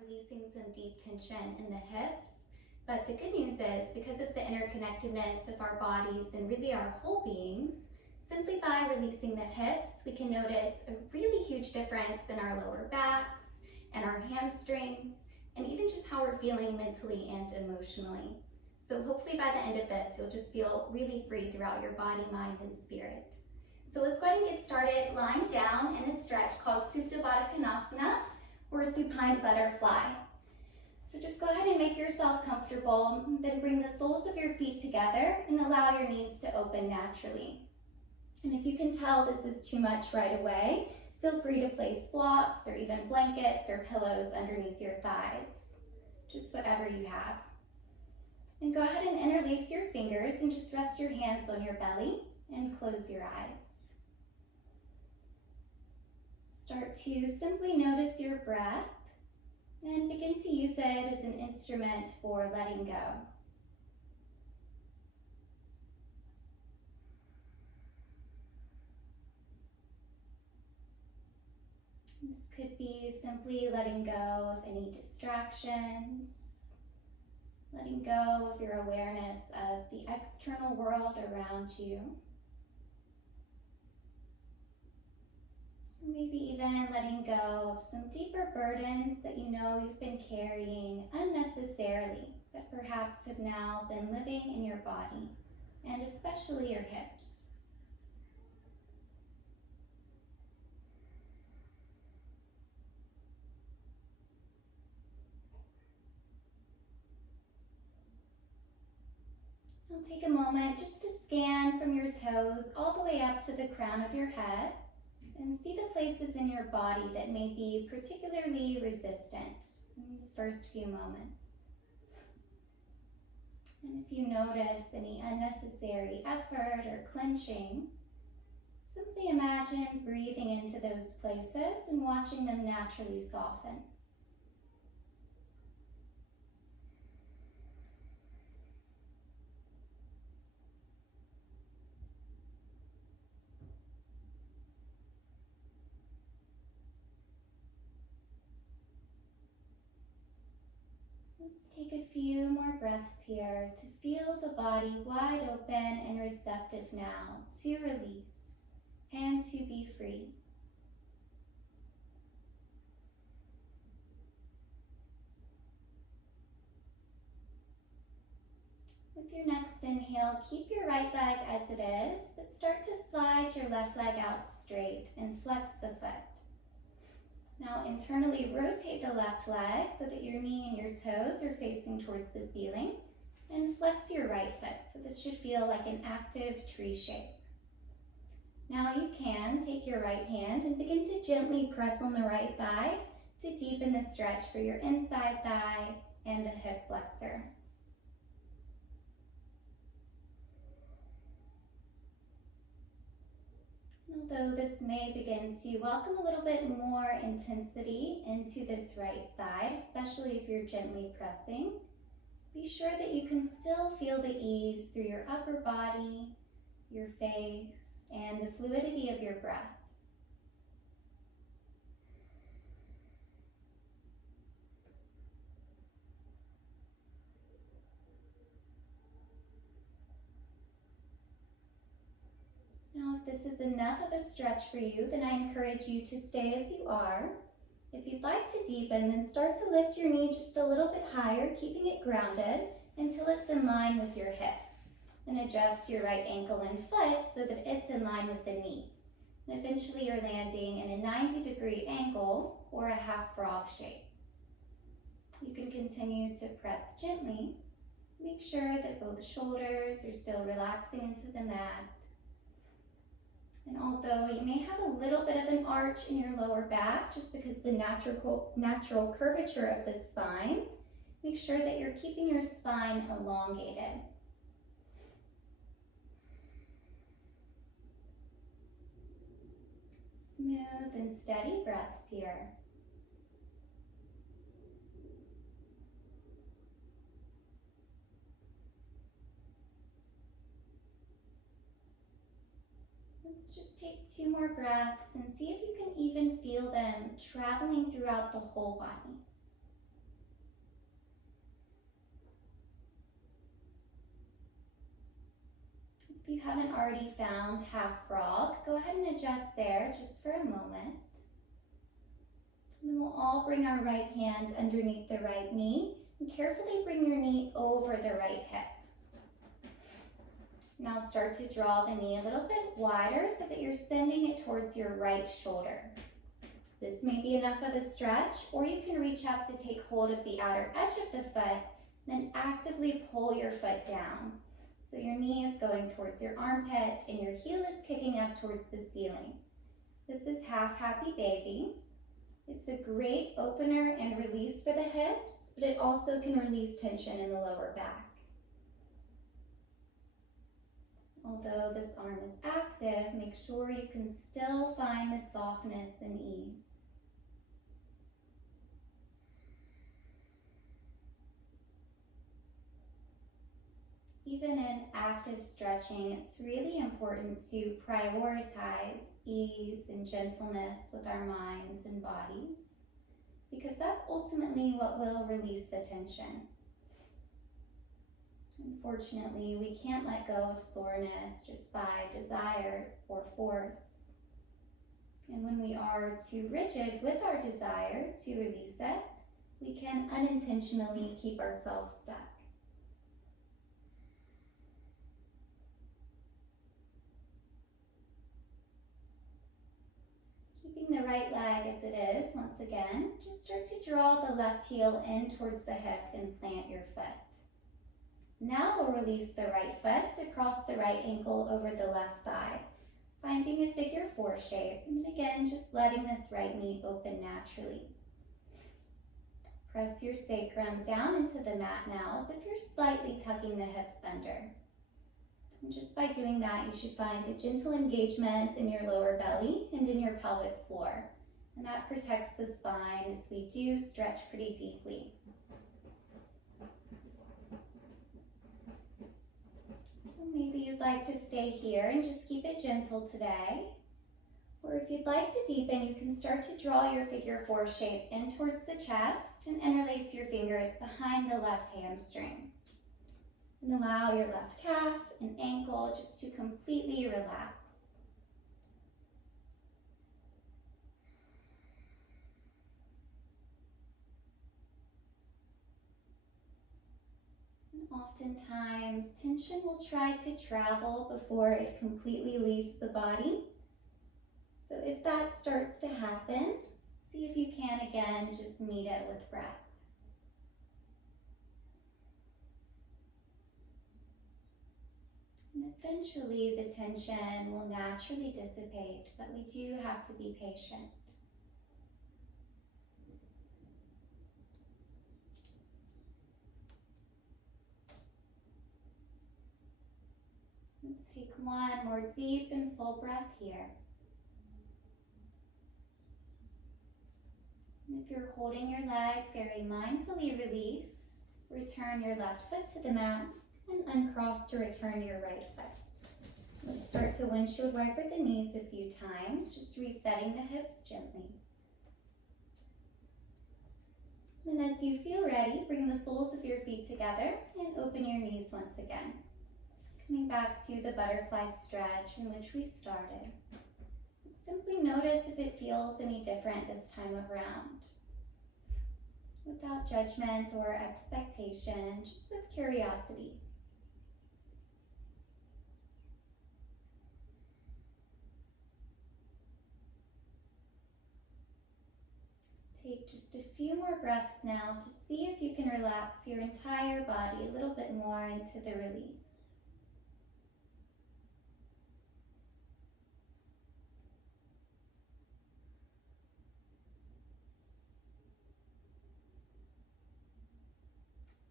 Releasing some deep tension in the hips. But the good news is, because of the interconnectedness of our bodies and really our whole beings, simply by releasing the hips, we can notice a really huge difference in our lower backs and our hamstrings, and even just how we're feeling mentally and emotionally. So hopefully by the end of this, you'll just feel really free throughout your body, mind, and spirit. So let's go ahead and get started lying down in a stretch called Supta Baddha Konasana, or supine butterfly. So just go ahead and make yourself comfortable, then bring the soles of your feet together and allow your knees to open naturally. And if you can tell this is too much right away, feel free to place blocks or even blankets or pillows underneath your thighs, just whatever you have. And go ahead and interlace your fingers and just rest your hands on your belly and close your eyes. Start to simply notice your breath and begin to use it as an instrument for letting go. This could be simply letting go of any distractions, letting go of your awareness of the external world around you. Maybe even letting go of some deeper burdens that you know you've been carrying unnecessarily, that perhaps have now been living in your body, and especially your hips. Now take a moment just to scan from your toes all the way up to the crown of your head, and see the places in your body that may be particularly resistant in these first few moments. And if you notice any unnecessary effort or clenching, simply imagine breathing into those places and watching them naturally soften. Let's take a few more breaths here to feel the body wide open and receptive now to release and to be free. With your next inhale, keep your right leg as it is, but start to slide your left leg out straight and flex the foot. Now internally rotate the left leg so that your knee and your toes are facing towards the ceiling, and flex your right foot. So this should feel like an active tree shape. Now you can take your right hand and begin to gently press on the right thigh to deepen the stretch for your inside thigh and the hip flexor. Although this may begin to welcome a little bit more intensity into this right side, especially if you're gently pressing, be sure that you can still feel the ease through your upper body, your face, and the fluidity of your breath. Now, if this is enough of a stretch for you, then I encourage you to stay as you are. If you'd like to deepen, then start to lift your knee just a little bit higher, keeping it grounded until it's in line with your hip. Then adjust your right ankle and foot so that it's in line with the knee. And eventually you're landing in a 90-degree angle or a half frog shape. You can continue to press gently. Make sure that both shoulders are still relaxing into the mat. And although you may have a little bit of an arch in your lower back, just because the natural curvature of the spine, make sure that you're keeping your spine elongated. Smooth and steady breaths here. Let's just take 2 more breaths and see if you can even feel them traveling throughout the whole body. If you haven't already found half frog, go ahead and adjust there just for a moment. And then we'll all bring our right hand underneath the right knee and carefully bring your knee over the right hip. Now start to draw the knee a little bit wider so that you're sending it towards your right shoulder. This may be enough of a stretch, or you can reach up to take hold of the outer edge of the foot, then actively pull your foot down. So your knee is going towards your armpit and your heel is kicking up towards the ceiling. This is half happy baby. It's a great opener and release for the hips, but it also can release tension in the lower back. Although this arm is active, make sure you can still find the softness and ease. Even in active stretching, it's really important to prioritize ease and gentleness with our minds and bodies, because that's ultimately what will release the tension. Unfortunately, we can't let go of soreness just by desire or force. And when we are too rigid with our desire to release it, we can unintentionally keep ourselves stuck. Keeping the right leg as it is, once again, just start to draw the left heel in towards the hip and plant your foot. Now we'll release the right foot to cross the right ankle over the left thigh, finding a figure 4 shape, and again, just letting this right knee open naturally. Press your sacrum down into the mat now as if you're slightly tucking the hips under. And just by doing that, you should find a gentle engagement in your lower belly and in your pelvic floor. And that protects the spine as we do stretch pretty deeply. So maybe you'd like to stay here and just keep it gentle today. Or if you'd like to deepen, you can start to draw your figure 4 shape in towards the chest and interlace your fingers behind the left hamstring. And allow your left calf and ankle just to completely relax. And oftentimes, tension will try to travel before it completely leaves the body. So if that starts to happen, see if you can again just meet it with breath. And eventually the tension will naturally dissipate, but we do have to be patient. Let's take one more deep and full breath here. And if you're holding your leg, very mindfully release. Return your left foot to the mat and uncross to return your right foot. Let's start to windshield wiper the knees a few times, just resetting the hips gently. And as you feel ready, bring the soles of your feet together and open your knees once again. Coming back to the butterfly stretch in which we started. Simply notice if it feels any different this time around. Without judgment or expectation, just with curiosity. Take just a few more breaths now to see if you can relax your entire body a little bit more into the release.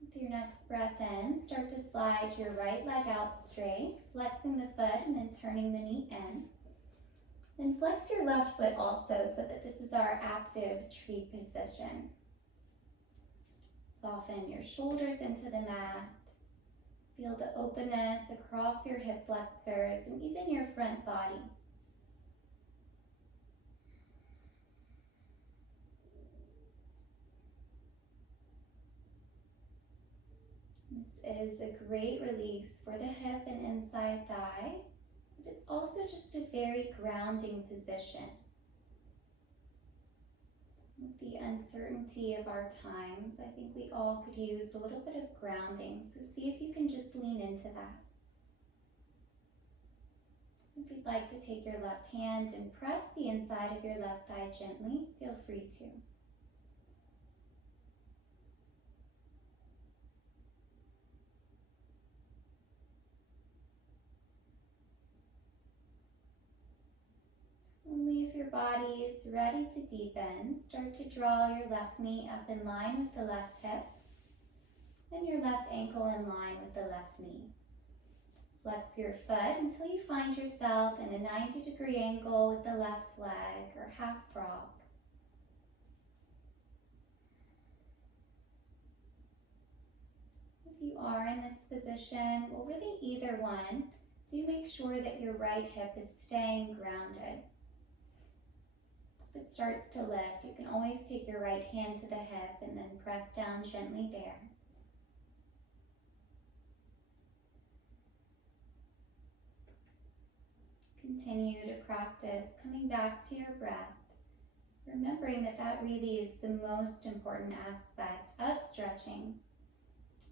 With your next breath in, start to slide your right leg out straight, flexing the foot and then turning the knee in. And flex your left foot also so that this is our active tree position. Soften your shoulders into the mat. Feel the openness across your hip flexors and even your front body. This is a great release for the hip and inside thigh, but it's also just a very grounding position. With the uncertainty of our times, I think we all could use a little bit of grounding, so see if you can just lean into that. If you'd like to take your left hand and press the inside of your left thigh gently, feel free to. Only if your body is ready to deepen, start to draw your left knee up in line with the left hip, and your left ankle in line with the left knee. Flex your foot until you find yourself in a 90-degree angle with the left leg, or half frog. If you are in this position, well, really either one, do make sure that your right hip is staying grounded. If it starts to lift, you can always take your right hand to the hip and then press down gently there. Continue to practice coming back to your breath, remembering that that really is the most important aspect of stretching,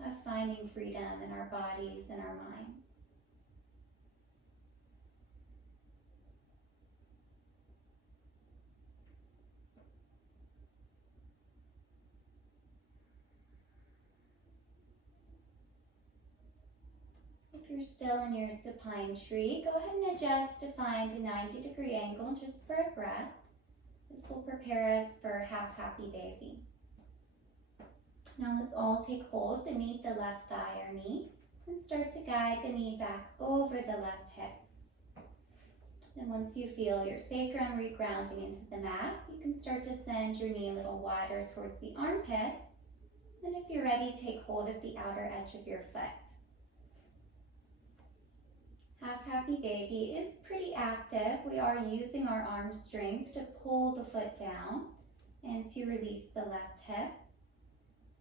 of finding freedom in our bodies and our minds. If you're still in your supine tree, go ahead and adjust to find a 90-degree angle just for a breath. This will prepare us for half happy baby. Now let's all take hold beneath the left thigh or knee and start to guide the knee back over the left hip. And once you feel your sacrum regrounding into the mat, you can start to send your knee a little wider towards the armpit. And if you're ready, take hold of the outer edge of your foot. Half happy baby is pretty active. We are using our arm strength to pull the foot down and to release the left hip.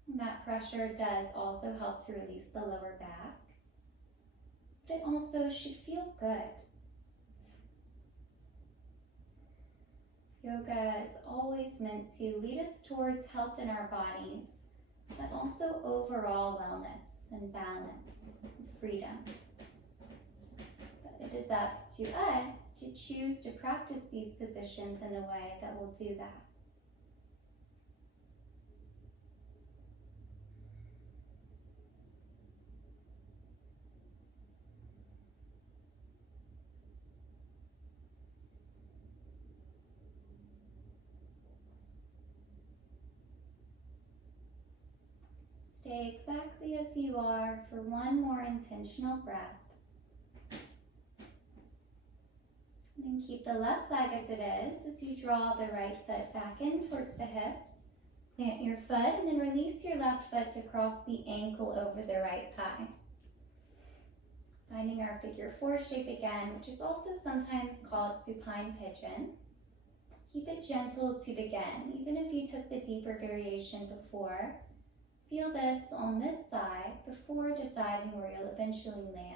And that pressure does also help to release the lower back. But it also should feel good. Yoga is always meant to lead us towards health in our bodies, but also overall wellness and balance and freedom. It is up to us to choose to practice these positions in a way that will do that. Stay exactly as you are for one more intentional breath. And keep the left leg as it is as you draw the right foot back in towards the hips. Plant your foot and then release your left foot to cross the ankle over the right thigh. Finding our figure 4 shape again, which is also sometimes called supine pigeon. Keep it gentle to begin, even if you took the deeper variation before. Feel this on this side before deciding where you'll eventually land.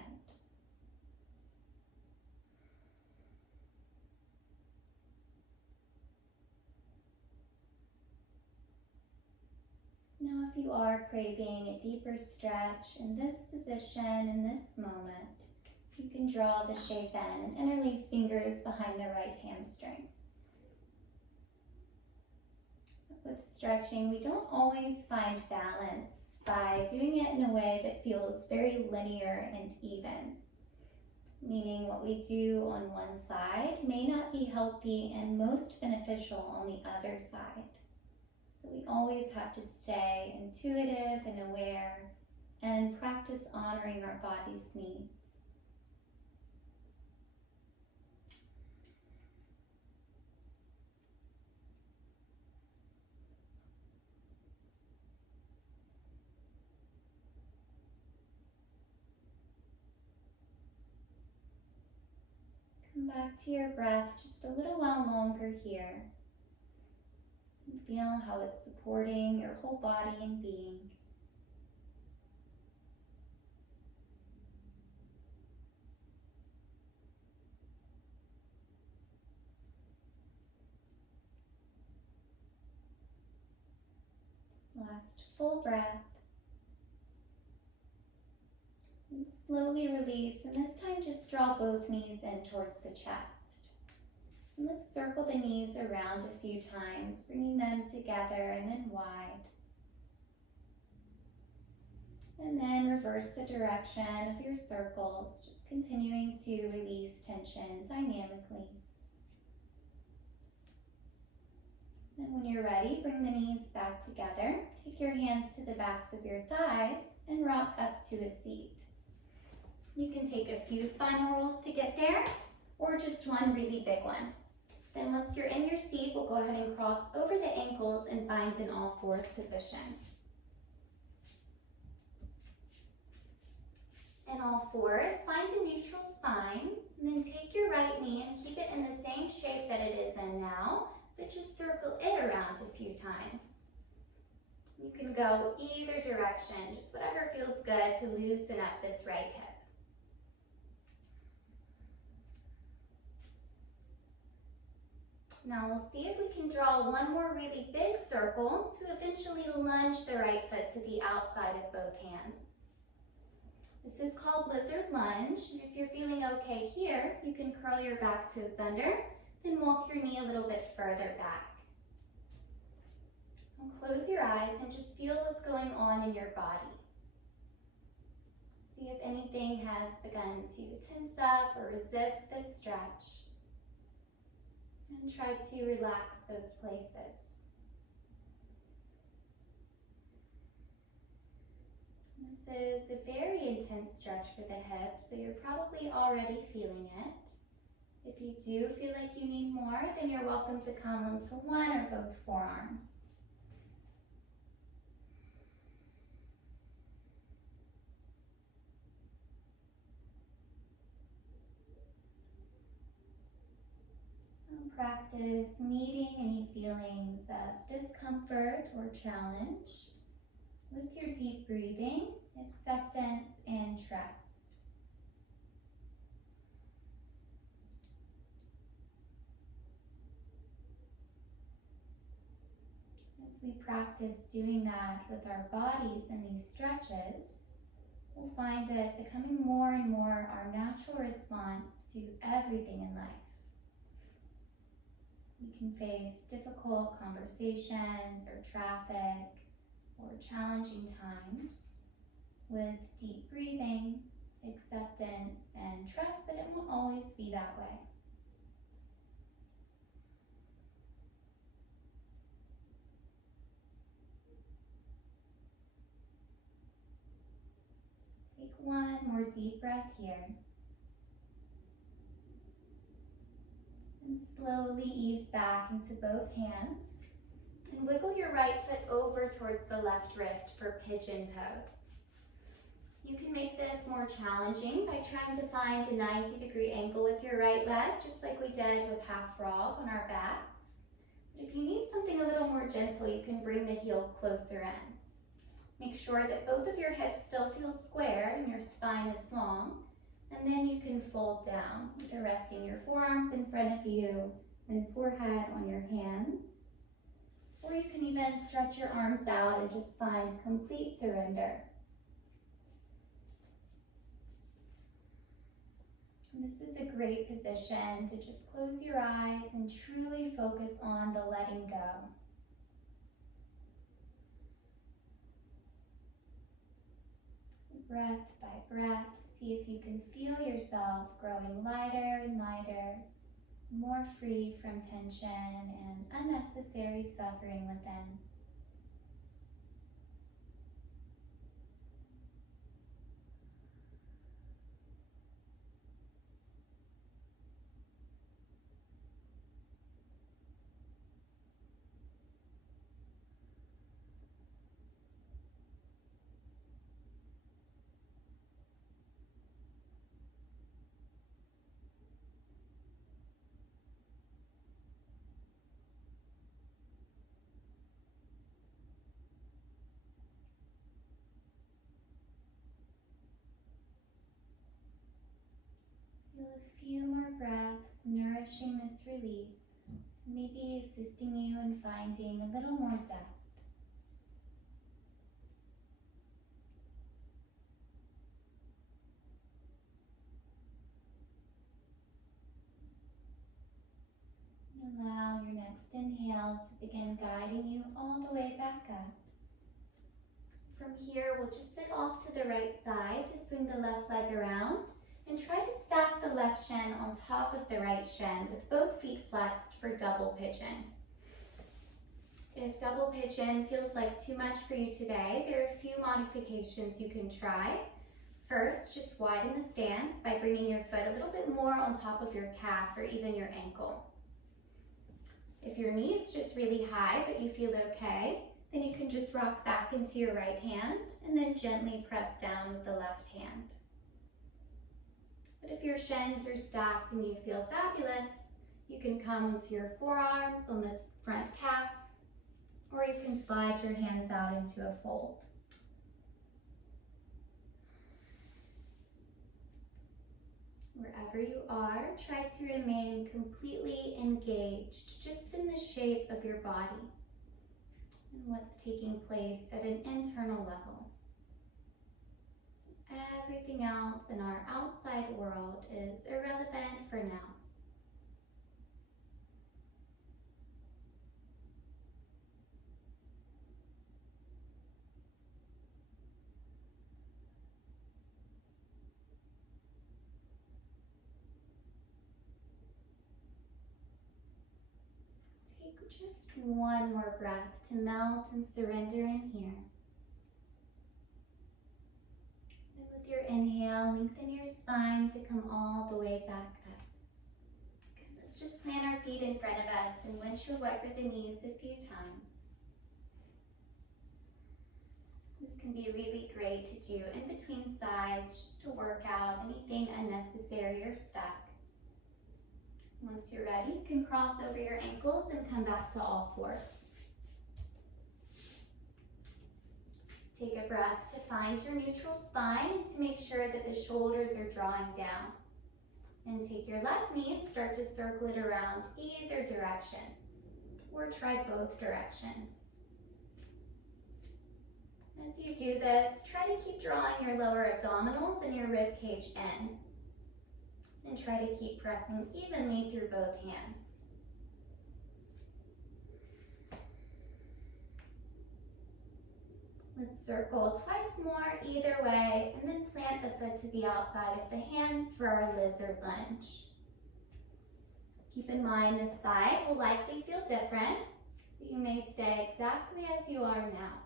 Now, if you are craving a deeper stretch in this position, in this moment, you can draw the shape in and interlace fingers behind the right hamstring. With stretching, we don't always find balance by doing it in a way that feels very linear and even, meaning what we do on one side may not be healthy and most beneficial on the other side. So we always have to stay intuitive and aware and practice honoring our body's needs. Come back to your breath just a little while longer here. And feel how it's supporting your whole body and being. full breath. And slowly release, and this time just draw both knees in towards the chest. And let's circle the knees around a few times, bringing them together and then wide. And then reverse the direction of your circles, just continuing to release tension dynamically. And when you're ready, bring the knees back together. Take your hands to the backs of your thighs and rock up to a seat. You can take a few spinal rolls to get there, or just one really big one. Then once you're in your seat, we'll go ahead and cross over the ankles and bind in all fours position. In all fours, find a neutral spine, and then take your right knee and keep it in the same shape that it is in now, but just circle it around a few times. You can go either direction, just whatever feels good to loosen up this right hip. Now we'll see if we can draw one more really big circle to eventually lunge the right foot to the outside of both hands. This is called lizard lunge, and if you're feeling okay here, you can curl your back toes under, then walk your knee a little bit further back. And close your eyes and just feel what's going on in your body. See if anything has begun to tense up or resist this stretch. And try to relax those places. This is a very intense stretch for the hips, so you're probably already feeling it. If you do feel like you need more, then you're welcome to come onto one or both forearms. And practice meeting any feelings of discomfort or challenge with your deep breathing, acceptance, and trust. As we practice doing that with our bodies in these stretches, we'll find it becoming more and more our natural response to everything in life. We can face difficult conversations or traffic or challenging times with deep breathing, acceptance, and trust that it won't always be that way. Take one more deep breath here. And slowly ease back into both hands. And wiggle your right foot over towards the left wrist for pigeon pose. You can make this more challenging by trying to find a 90-degree angle with your right leg, just like we did with half frog on our backs. But if you need something a little more gentle, you can bring the heel closer in. Make sure that both of your hips still feel square and your spine is long. And then you can fold down, either resting your forearms in front of you and forehead on your hands. Or you can even stretch your arms out and just find complete surrender. And this is a great position to just close your eyes and truly focus on the letting go. Breath by breath, see if you can feel yourself growing lighter and lighter, more free from tension and unnecessary suffering within. Feel a few more breaths nourishing this release, maybe assisting you in finding a little more depth. inhale to begin guiding you all the way back up. From here, we'll just sit off to the right side to swing the left leg around and try to stack the left shin on top of the right shin with both feet flexed for double pigeon. If double pigeon feels like too much for you today, there are a few modifications you can try. First, just widen the stance by bringing your foot a little bit more on top of your calf or even your ankle. If your knee is just really high but you feel okay, then you can just rock back into your right hand and then gently press down with the left hand. But if your shins are stacked and you feel fabulous, you can come into your forearms on the front calf, or you can slide your hands out into a fold. Wherever you are, try to remain completely engaged, just in the shape of your body and what's taking place at an internal level. Everything else in our outside world is irrelevant for now. Take just one more breath to melt and surrender in here. And with your inhale, lengthen your spine to come all the way back up. Good. Let's just plant our feet in front of us and windshield wiper the knees a few times. This can be really great to do in between sides, just to work out anything unnecessary or stuck. Once you're ready, you can cross over your ankles and come back to all fours. Take a breath to find your neutral spine and to make sure that the shoulders are drawing down. And take your left knee and start to circle it around either direction, or try both directions. As you do this, try to keep drawing your lower abdominals and your rib cage in. And try to keep pressing evenly through both hands. Let's circle twice more either way, and then plant the foot to the outside of the hands for our lizard lunge. Keep in mind this side will likely feel different, so you may stay exactly as you are now.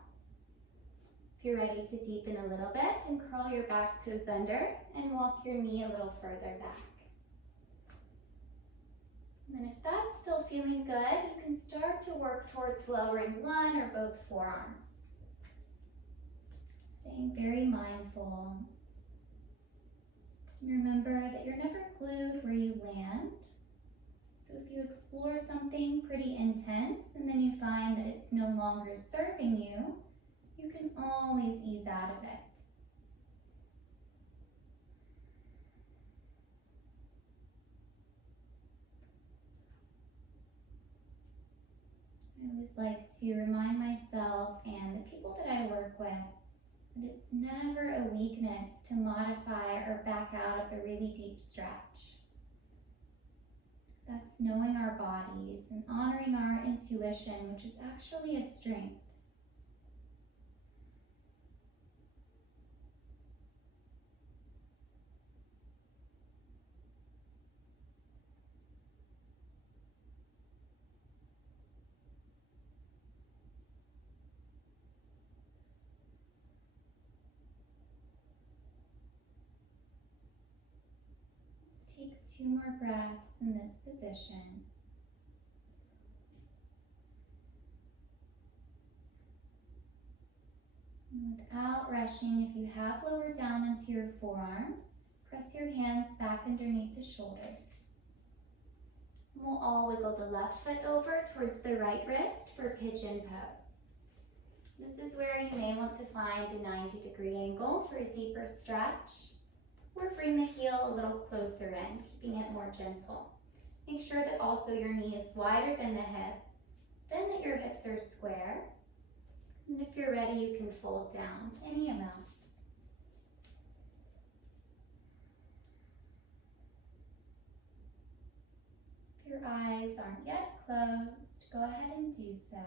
If you're ready to deepen a little bit, then curl your back toes under and walk your knee a little further back. And then if that's still feeling good, you can start to work towards lowering one or both forearms. Staying very mindful. And remember that you're never glued where you land. So if you explore something pretty intense and then you find that it's no longer serving you, you can always ease out of it. I always like to remind myself and the people that I work with that it's never a weakness to modify or back out of a really deep stretch. That's knowing our bodies and honoring our intuition, which is actually a strength. Take 2 more breaths in this position. And without rushing, if you have lowered down into your forearms, press your hands back underneath the shoulders. And we'll all wiggle the left foot over towards the right wrist for pigeon pose. This is where you may want to find a 90-degree angle for a deeper stretch, or bring the heel a little closer in, keeping it more gentle. Make sure that also your knee is wider than the hip, then that your hips are square. And if you're ready, you can fold down any amount. If your eyes aren't yet closed, go ahead and do so.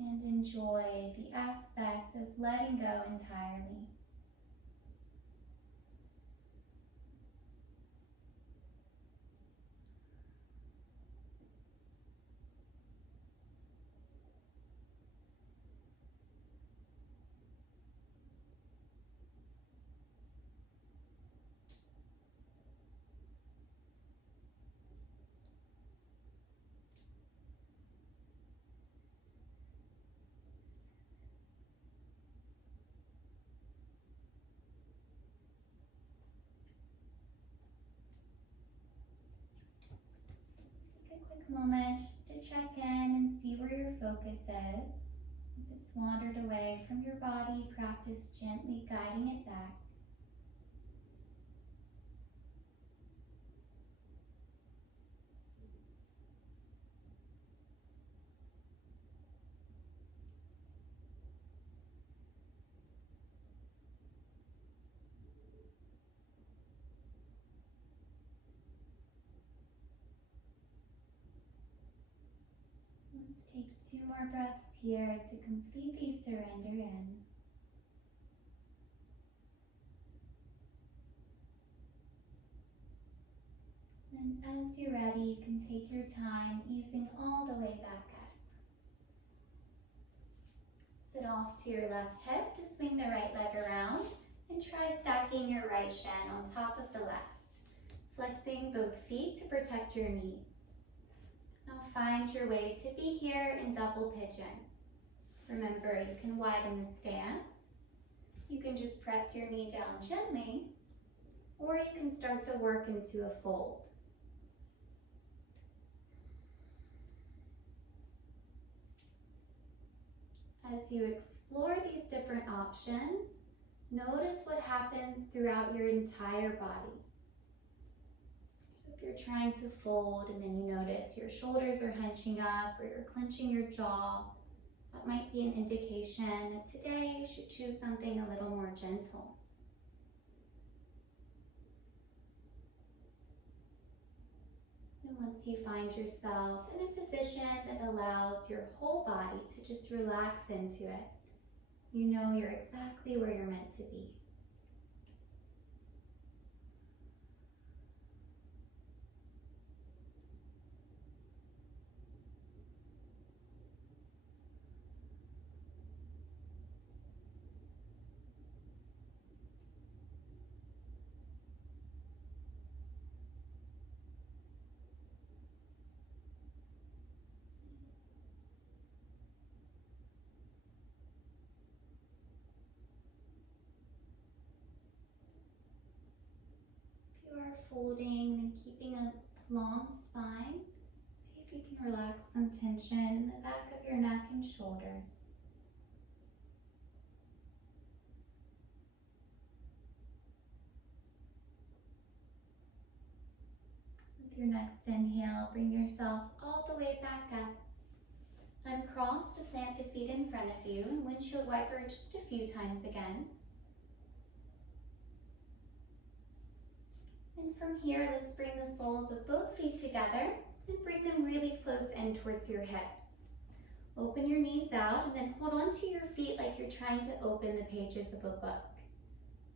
And enjoy the aspect of letting go entirely. Take a quick moment just to check in and see where your focus is. If it's wandered away from your body, practice gently guiding it back. Let's take 2 more breaths here to completely surrender in. And as you're ready, you can take your time, easing all the way back up. Sit off to your left hip to swing the right leg around and try stacking your right shin on top of the left, flexing both feet to protect your knees. Now find your way to be here in double pigeon. Remember, you can widen the stance. You can just press your knee down gently, or you can start to work into a fold. As you explore these different options, notice what happens throughout your entire body. So if you're trying to fold and then you notice your shoulders are hunching up or you're clenching your jaw, that might be an indication that today you should choose something a little more gentle. And once you find yourself in a position that allows your whole body to just relax into it, you know you're exactly where you're meant to be. If you are folding and keeping a long spine, see if you can relax some tension in the back of your neck and shoulders. With your next inhale, bring yourself all the way back up. Uncross to plant the feet in front of you and windshield wiper just a few times again. And from here, let's bring the soles of both feet together and bring them really close in towards your hips. Open your knees out and then hold on to your feet like you're trying to open the pages of a book.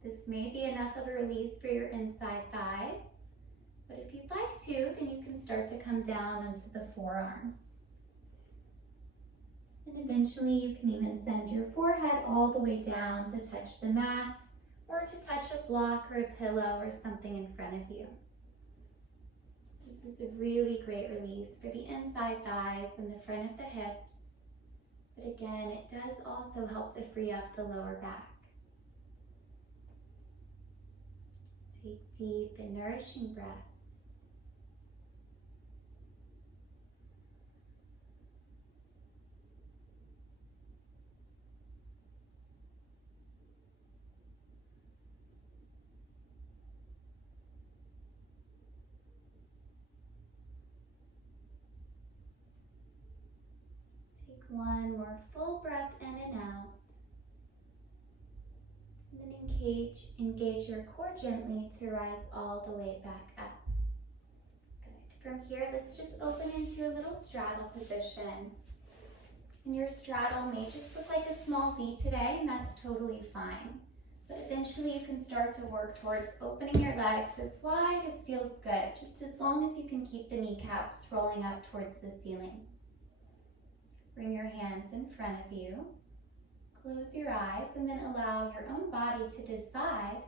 This may be enough of a release for your inside thighs, but if you'd like to, then you can start to come down into the forearms. And eventually you can even send your forehead all the way down to touch the mat or to touch a block or a pillow or something in front of you. This is a really great release for the inside thighs and the front of the hips. But again, it does also help to free up the lower back. Take deep and nourishing breaths. Take one more full breath in and out. And then engage your core gently to rise all the way back up. Good. From here, let's just open into a little straddle position. And your straddle may just look like a small V today, and that's totally fine. But eventually you can start to work towards opening your legs as wide as feels good, just as long as you can keep the kneecaps rolling up towards the ceiling. Bring your hands in front of you. Close your eyes and then allow your own body to decide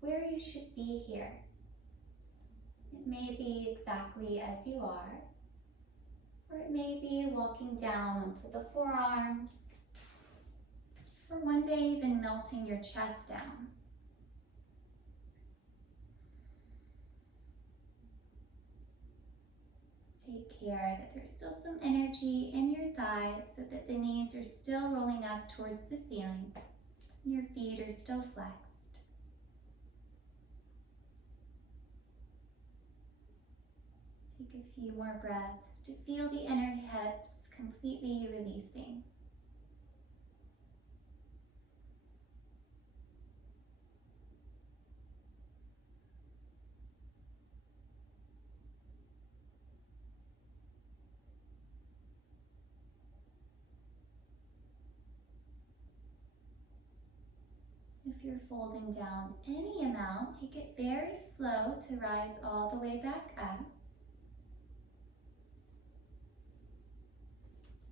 where you should be here. It may be exactly as you are, or it may be walking down onto the forearms, or one day even melting your chest down. Take care that there's still some energy in your thighs so that the knees are still rolling up towards the ceiling and your feet are still flexed. Take a few more breaths to feel the inner hips completely releasing. If you're folding down any amount, take it very slow to rise all the way back up.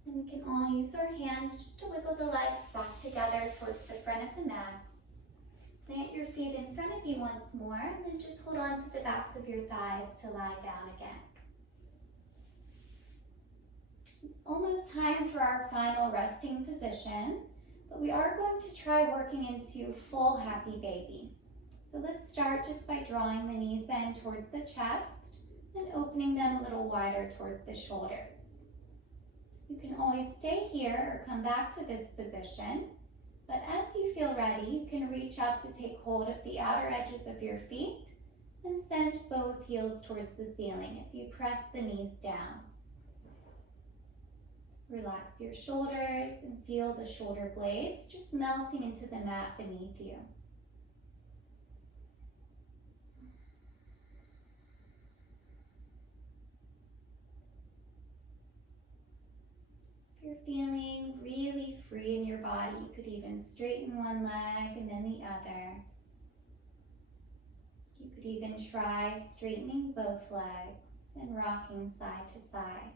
And we can all use our hands just to wiggle the legs back together towards the front of the mat. Plant your feet in front of you once more, and then just hold on to the backs of your thighs to lie down again. It's almost time for our final resting position. But we are going to try working into full happy baby. So let's start just by drawing the knees in towards the chest and opening them a little wider towards the shoulders. You can always stay here or come back to this position, but as you feel ready, you can reach up to take hold of the outer edges of your feet and send both heels towards the ceiling as you press the knees down. Relax your shoulders and feel the shoulder blades just melting into the mat beneath you. If you're feeling really free in your body, you could even straighten one leg and then the other. You could even try straightening both legs and rocking side to side.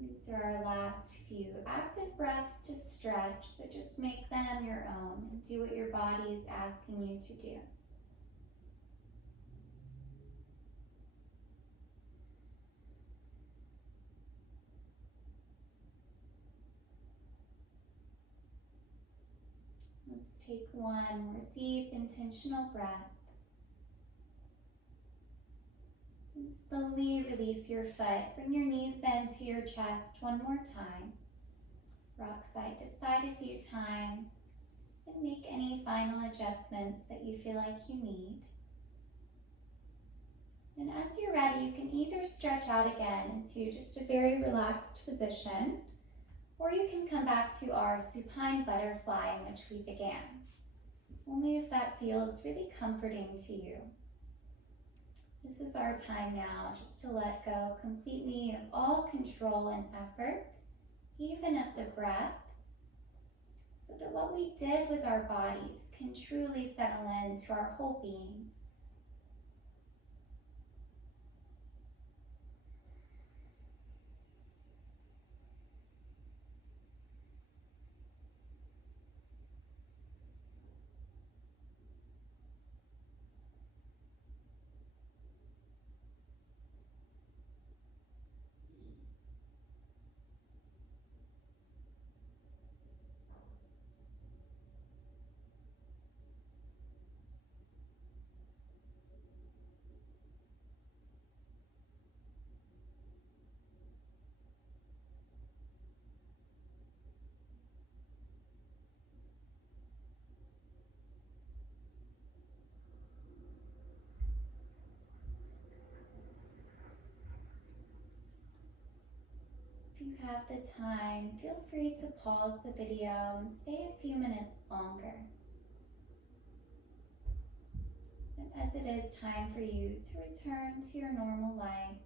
These are our last few active breaths to stretch, so just make them your own and do what your body is asking you to do. Let's take one more deep, intentional breath. And slowly release your foot. Bring your knees into your chest one more time. Rock side to side a few times. And make any final adjustments that you feel like you need. And as you're ready, you can either stretch out again into just a very relaxed position, or you can come back to our supine butterfly in which we began. Only if that feels really comforting to you. This is our time now just to let go completely of all control and effort, even of the breath, so that what we did with our bodies can truly settle into our whole beings. If you have the time, feel free to pause the video and stay a few minutes longer. as it is time for you to return to your normal life,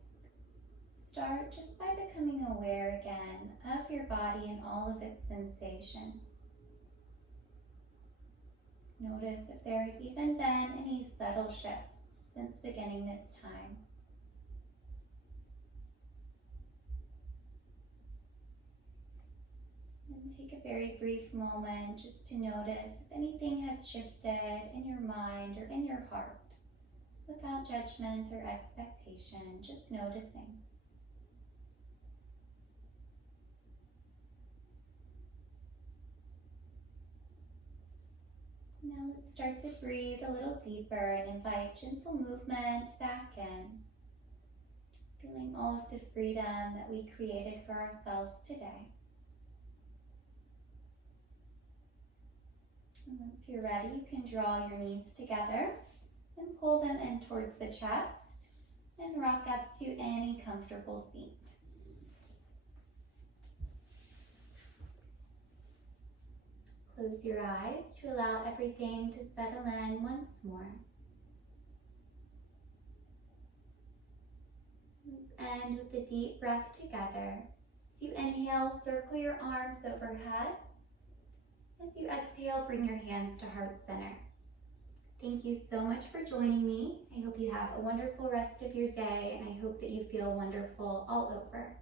start just by becoming aware again of your body and all of its sensations. Notice if there have even been any subtle shifts since beginning this time. And take a very brief moment just to notice if anything has shifted in your mind or in your heart, without judgment or expectation, just noticing. Now let's start to breathe a little deeper and invite gentle movement back in, feeling all of the freedom that we created for ourselves today. And once you're ready, you can draw your knees together and pull them in towards the chest and rock up to any comfortable seat. Close your eyes to allow everything to settle in once more. Let's end with a deep breath together. As you inhale, circle your arms overhead. As you exhale, bring your hands to heart center. Thank you so much for joining me. I hope you have a wonderful rest of your day, and I hope that you feel wonderful all over.